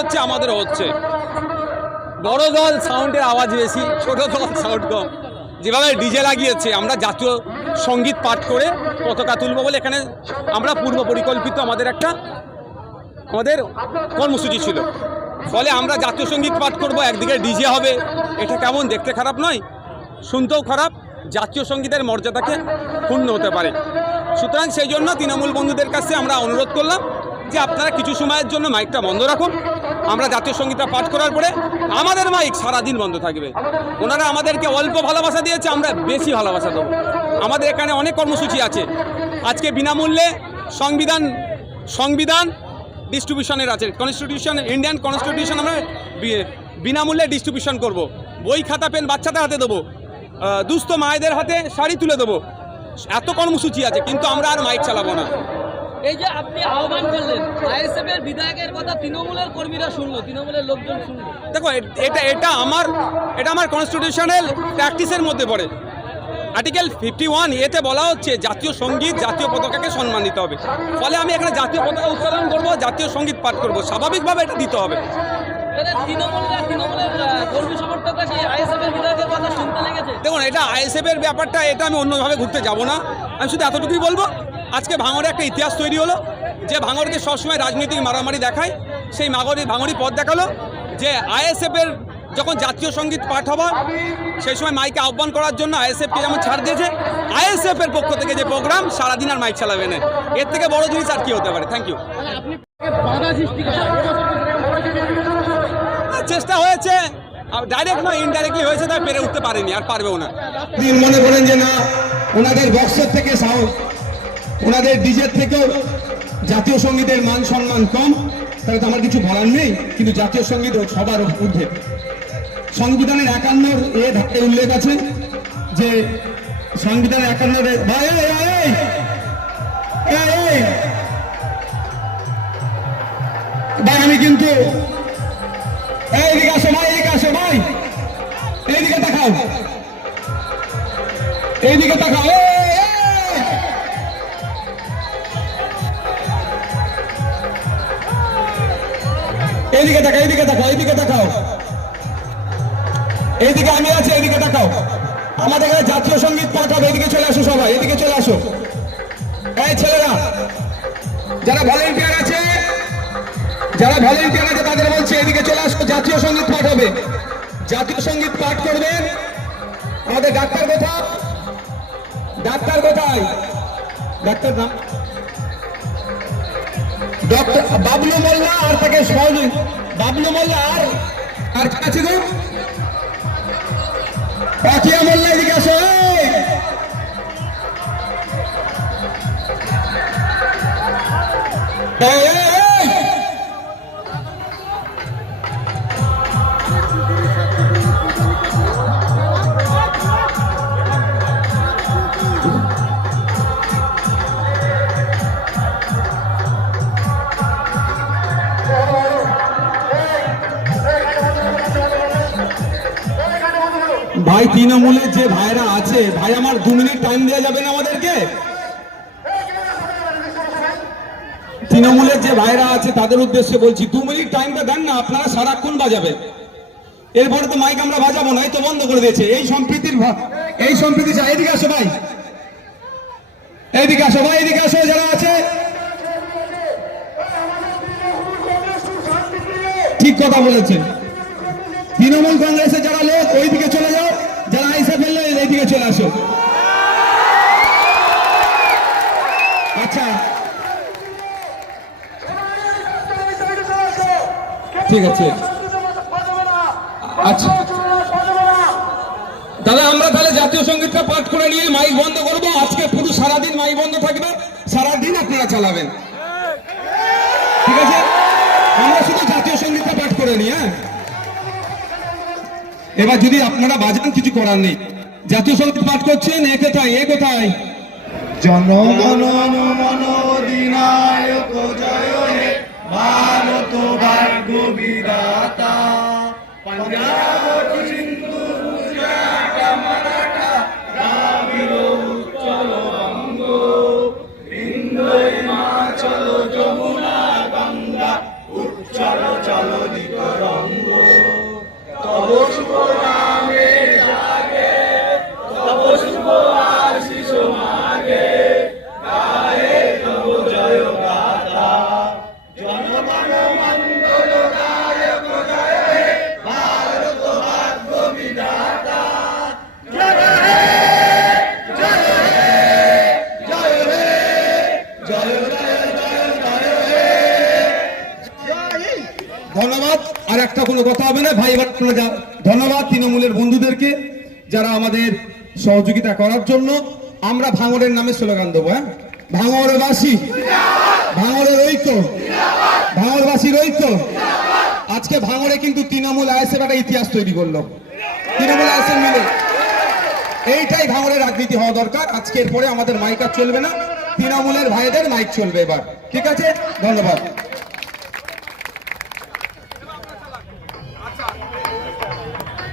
হচ্ছে আমাদেরও হচ্ছে। বড় দল সাউন্ডের আওয়াজ বেশি, ছোট দল সাউন্ড কম। যেভাবে ডিজে লাগিয়েছে, আমরা জাতীয় সংগীত পাঠ করে পতাকা তুলব বলে এখানে আমরা পূর্ব পরিকল্পিত আমাদের একটা, আমাদের কর্মসূচি ছিল। ফলে আমরা জাতীয় সংগীত পাঠ করব, একদিকে ডিজে হবে, এটা কেমন দেখতে খারাপ নয়, শুনতেও খারাপ, জাতীয় সঙ্গীতের মর্যাদাকে ক্ষুণ্ণ হতে পারে। সুতরাং সেই জন্য তৃণমূল বন্ধুদের কাছে আমরা অনুরোধ করলাম যে আপনারা কিছু সময়ের জন্য মাইকটা বন্ধ রাখুন। আমরা জাতীয় সঙ্গীতটা পাঠ করার পরে আমাদের মাইক সারাদিন বন্ধ থাকবে। ওনারা আমাদেরকে অল্প ভালোবাসা দিয়েছে, আমরা বেশি ভালোবাসা দেবো। আমাদের এখানে অনেক কর্মসূচি আছে। আজকে বিনামূল্যে সংবিধান সংবিধান ডিস্ট্রিবিউশনের আছে। কনস্টিটিউশন ইন্ডিয়ান কনস্টিটিউশন আমরা বিনামূল্যে ডিস্ট্রিবিউশন করব। বই খাতা, পেন বাচ্চাদের হাতে দেবো। দুস্থ মায়েদের হাতে শাড়ি তুলে দেবো। এত কর্মসূচি আছে, কিন্তু আমরা আর মাইক চালাবো না। এই যে আপনি আহ্বান করলেন আইএসএফ এর বিধায়কের কথা তৃণমূলের কর্মীরা শুনলো তৃণমূলের লোকজন শুনলো। দেখো এটা এটা আমার এটা আমার কনস্টিটিউশনাল প্র্যাকটিসের মধ্যে পড়ে। আর্টিকেল ফিফটি ওয়ান এতে বলা হচ্ছে জাতীয় সংগীত জাতীয় পতাকাকে সম্মান দিতে হবে। ফলে আমি এখানে জাতীয় পতাকা উত্তোলন করব জাতীয় সংগীত পাঠ করব। স্বাভাবিকভাবে এটা দিতে হবে। দেখুন এটা আইএসএফ এর ব্যাপারটা এটা আমি অন্যভাবে ঘুরতে যাব না। আমি শুধু এতটুকুই বলব আজকে ভাঙড়ে একটা ইতিহাস তৈরি হলো, যে ভাঙড়কে সবসময় রাজনৈতিক মারামারি দেখায়, সেই মাগরি ভাঙড়ি পথ দেখাল, যে আইএসএফ এর যখন জাতীয় সংগীত পাঠ হবার, সেই সময় মাইকে আহ্বান করার জন্য আইএসএফকে যেমন ছাড় দিয়েছে আইএসএফ এর পক্ষ থেকে যে প্রোগ্রাম, সারাদিন আর মাইক চালাবে না। এর থেকে বড় জিনিস আর কি হতে পারে? থ্যাংক ইউ চেষ্টা হয়েছে ডাইরেক্ট নয় ইনডাইরেক্টলি হয়েছে, তাই পেরে উঠতে পারেনি, আর পারবেও না। মনে করেন যে না, ওনাদের বক্সের থেকে সাউন্ড ওনাদের ডিজের থেকেও জাতীয় সঙ্গীতের মান সম্মান কম। তাহলে তো আমার কিছু বলার নেই, কিন্তু জাতীয় সংগীত সবার ঊর্ধ্বে। সংবিধানের একান্নর এ ধাপে উল্লেখ আছে যে সংবিধানের একান্নর এ- ভাই, আমি কিন্তু এইদিকে আসো এইদিকে আসো ভাই। এইদিকে দেখাও এইদিকে তাকাও এইদিকে তাকাও এইদিকে তাকাও এইদিকে তাকাও এইদিকে আমি আছি এইদিকে তাকাও আমাদের এখানে জাতীয় সংগীত পাঠ হবে এদিকে চলে আসো সবাই, এদিকে চলে আসো। এই ছেলেরা, যারা ভলেন্টিয়ার আছে, যারা ভলেন্টিয়ার আছে, তাদের বলছে, এদিকে চলে আসো, জাতীয় সংগীত পাঠ হবে জাতীয় সংগীত পাঠ করবেন আমাদের ডাক্তার কোথায়? ডাক্তার কোথায়? ডাক্তার নাম? ডক্টর বাবলু মোল্লা আর তাকে সহযোগী বাবলু মোল্লা আর আর কে আছে গো? পাকিয়া মোল্লা এদিকে আসো এই! ভাই তৃণমূলের যে ভাইরা আছে, ভাই আমার দু মিনিট টাইম দেওয়া যাবে না আমাদেরকে? তৃণমূলের যে ভাইরা আছে, তাদের উদ্দেশ্যে বলছি, দু মিনিট টাইমটা দেন না, আপনারা সারাক্ষণ বাজাবেন এরপরে তো মাইক আমরা বাজাবো না তো বন্ধ করে দিয়েছে। এই সম্প্রীতির এই সম্প্রীতি চাই এদিকে আসো ভাই। এইদিকে আসো ভাই, এদিকে আসো, যারা আছে। ঠিক কথা বলেছেন তৃণমূল কংগ্রেসের যারা লোক, ওইদিকে চলে যাও। এইদিকে চলে আসো। আচ্ছা। ঠিক আছে। আচ্ছা। আমরা তাহলে জাতীয় সঙ্গীতটা পাঠ করে নিয়ে মাইক বন্ধ করব। আজকে পুরো সারাদিন মাইক বন্ধ থাকবে। সারাদিন আপনারা চালাবেন। ঠিক আছে? আমরা শুধু জাতীয় সঙ্গীতটা পাঠ করে নিই হ্যাঁ? এবার যদি আপনারা বাজান, কিছু করার নেই। জাতীয় সংগীত পাঠ করছেন, এ কোথায় এ কোথায়? জনগণ মন অধিনায়ক জয় হে ভারত, ভাগ্য বিধাতা। পঞ্জাব ভাই, এবার আপনারা যা- ধন্যবাদ তৃণমূলের বন্ধুদেরকে যারা আমাদের সহযোগিতা করার জন্য। আমরা ভাঙড়ের নামে স্লোগান দেবো হ্যাঁ? ভাঙড়বাসী। ভাঙড়ের ঐক্য। ভাঙড়বাসীর ঐক্য। আজকে ভাঙড়ে কিন্তু তৃণমূল আইএসএফ একটা ইতিহাস তৈরি করল। তৃণমূল আইএসএফ মিলে। এইটাই ভাঙড়ের রাজনীতি হওয়া দরকার। আজকের পরে আমাদের মাইক আর চলবে না। তৃণমূলের ভাইদের মাইক চলবে এবার। ঠিক আছে? ধন্যবাদ।